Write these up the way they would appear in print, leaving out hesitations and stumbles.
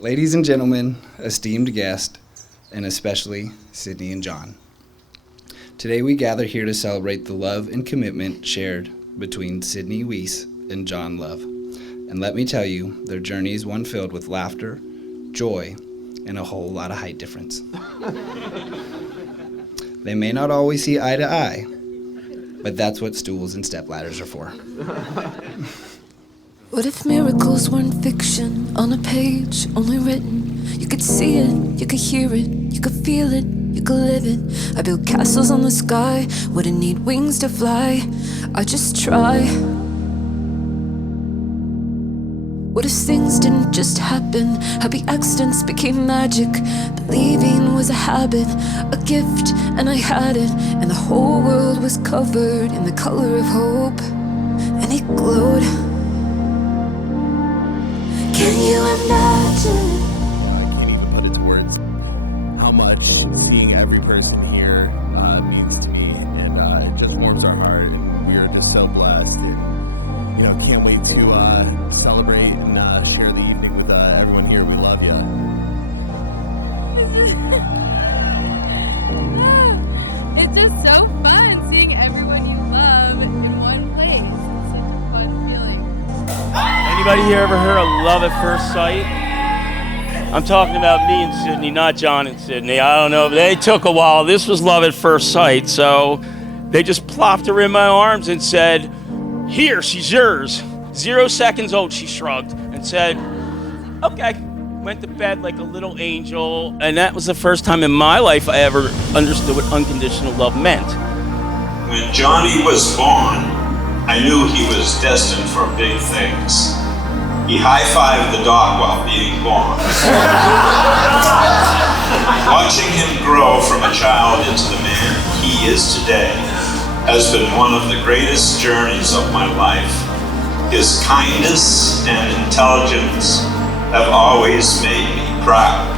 Ladies and gentlemen, esteemed guest, and especially Sydney and John. Today we gather here to celebrate the love and commitment shared between Sydney Weiss and John Love. And let me tell you, their journey is one filled with laughter, joy, and a whole lot of height difference. They may not always see eye to eye, but that's what stools and stepladders are for. What if miracles weren't fiction on a page, only written? You could see it, you could hear it, you could feel it, you could live it. I build castles on the sky, wouldn't need wings to fly, I just try. What if things didn't just happen? Happy accidents became magic. Believing was a habit, a gift, and I had it. And the whole world was covered in the color of hope, and it glowed. Can you imagine? I can't even put into words how much seeing every person here means to me, and it just warms our heart. And we are just so blessed, and can't wait to celebrate and share the evening with everyone here. We love you. It's just so fun seeing everyone you love in one place. It's such a fun feeling. Anybody here ever heard of love at first sight? I'm talking about me and Sydney, not John and Sydney. I don't know, but they took a while. This was love at first sight, so they just plopped her in my arms and said, "Here, she's yours." 0 seconds old, she shrugged and said, "Okay." Went to bed like a little angel, and that was the first time in my life I ever understood what unconditional love meant. When Johnny was born, I knew he was destined for big things. He high-fived the dog while being born. Watching him grow from a child into the man he is today has been one of the greatest journeys of my life. His kindness and intelligence have always made me proud.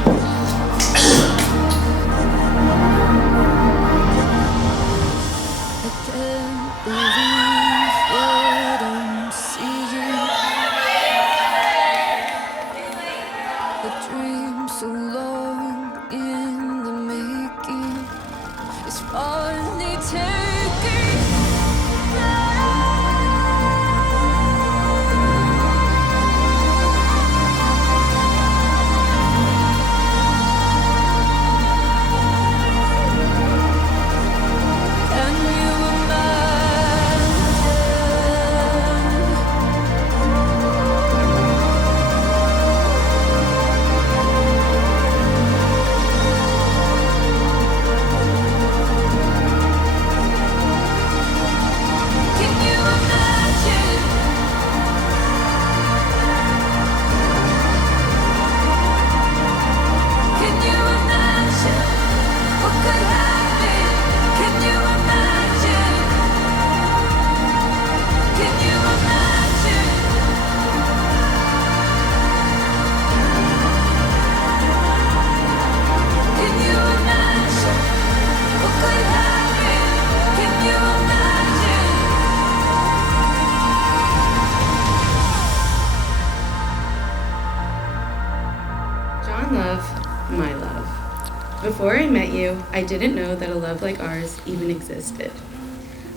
Before I met you, I didn't know that a love like ours even existed.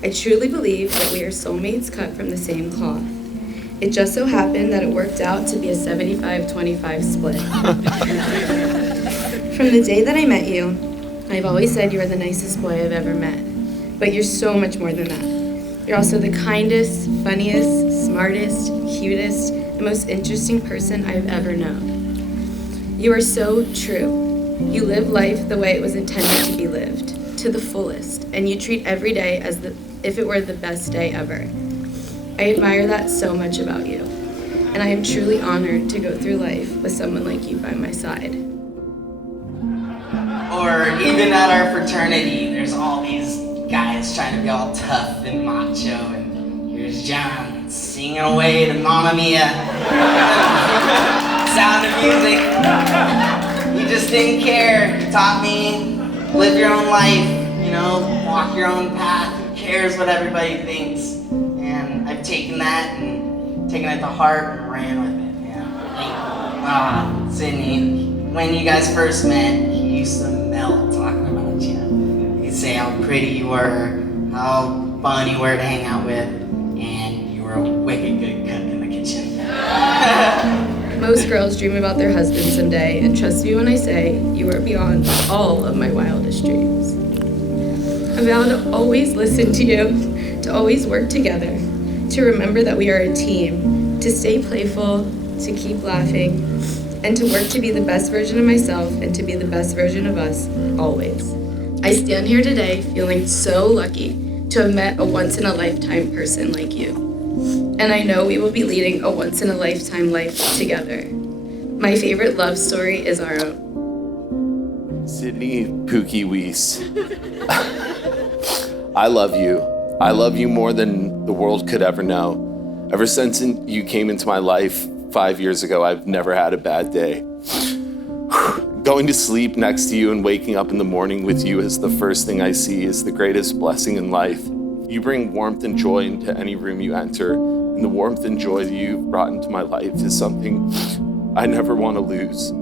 I truly believe that we are soulmates cut from the same cloth. It just so happened that it worked out to be a 75-25 split. From the day that I met you, I've always said you are the nicest boy I've ever met. But you're so much more than that. You're also the kindest, funniest, smartest, cutest, and most interesting person I've ever known. You are so true. You live life the way it was intended to be lived, to the fullest, and you treat every day as if it were the best day ever. I admire that so much about you, and I am truly honored to go through life with someone like you by my side. Or even at our fraternity, there's all these guys trying to be all tough and macho, and here's John singing away to Mamma Mia. Sound of Music. You just didn't care. You taught me, live your own life, walk your own path. Who cares what everybody thinks? And I've taken that and taken it to heart and ran with it. Yeah. Sydney, when you guys first met, he used to melt talking about you. He'd say how pretty you were, how fun you were to hang out with, and you were a wicked good cook in the kitchen. Most girls dream about their husband someday, and trust me when I say you are beyond all of my wildest dreams. I vow to always listen to you, to always work together, to remember that we are a team, to stay playful, to keep laughing, and to work to be the best version of myself and to be the best version of us, always. I stand here today feeling so lucky to have met a once-in-a-lifetime person like you. And I know we will be leading a once-in-a-lifetime life together. My favorite love story is our own. Sydney Pookie Weiss. I love you. I love you more than the world could ever know. Ever since you came into my life 5 years ago, I've never had a bad day. Going to sleep next to you and waking up in the morning with you is the first thing I see is the greatest blessing in life. You bring warmth and joy into any room you enter, and the warmth and joy that you've brought into my life is something I never want to lose.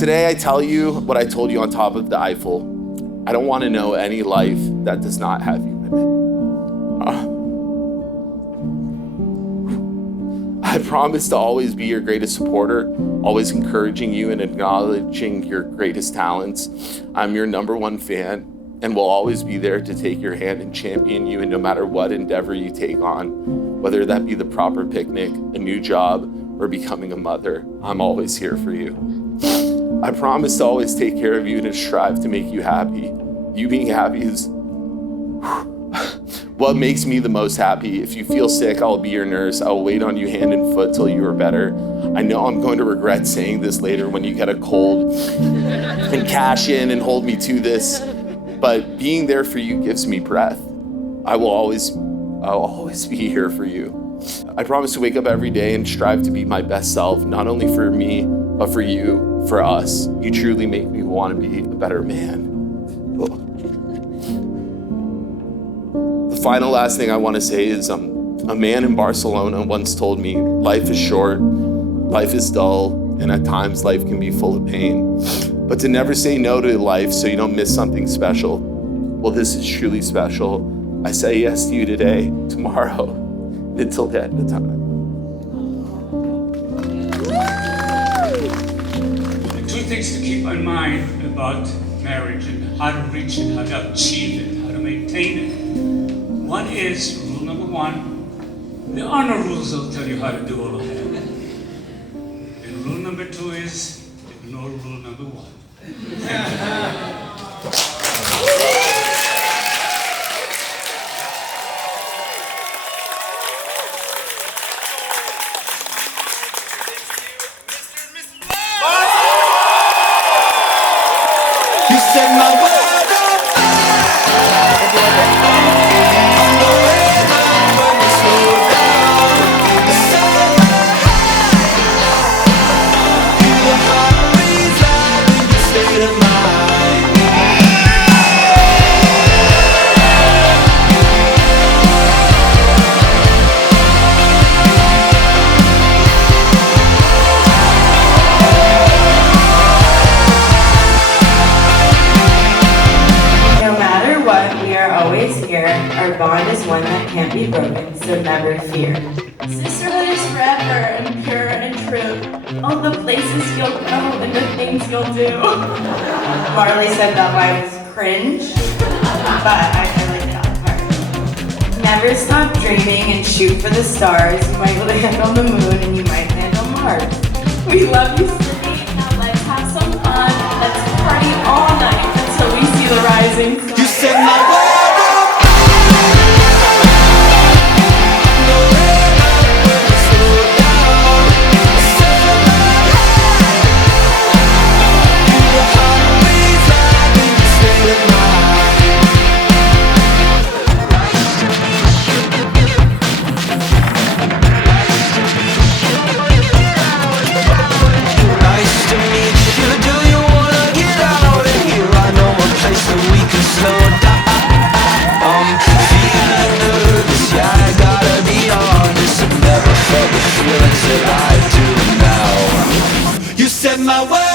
Today I tell you what I told you on top of the Eiffel. I don't want to know any life that does not have you in it. I promise to always be your greatest supporter, always encouraging you and acknowledging your greatest talents. I'm your #1 fan and will always be there to take your hand and champion you in no matter what endeavor you take on, whether that be the proper picnic, a new job, or becoming a mother. I'm always here for you. I promise to always take care of you and to strive to make you happy. You being happy is what makes me the most happy. If you feel sick, I'll be your nurse. I'll wait on you hand and foot till you are better. I know I'm going to regret saying this later when you get a cold and cash in and hold me to this, but being there for you gives me breath. I'll always be here for you. I promise to wake up every day and strive to be my best self, not only for me, but for you, for us. You truly make me want to be a better man. The final last thing I want to say is a man in Barcelona once told me, life is short, life is dull, and at times life can be full of pain. But to never say no to life so you don't miss something special. Well, this is truly special. I say yes to you today, tomorrow, and until the end of time. The two things to keep in mind about marriage and how to reach it, how to achieve it, how to maintain it. One is, rule number 1, there are no rules that'll tell you how to do all of that. And rule number 2 is, ignore rule number 1. You said my word. Our bond is one that can't be broken, so never fear. Sisterhood is forever and pure and true. All the places you'll go and the things you'll do. Marley said that line was cringe, but I like that part. Never stop dreaming and shoot for the stars. You might land on the moon and you might land on Mars. We love you, Sydney. Now let's have some fun. Let's party all night until we see the rising sun. You said my word. Nice to meet you. Do you wanna get out of here? I know a place that we can my way.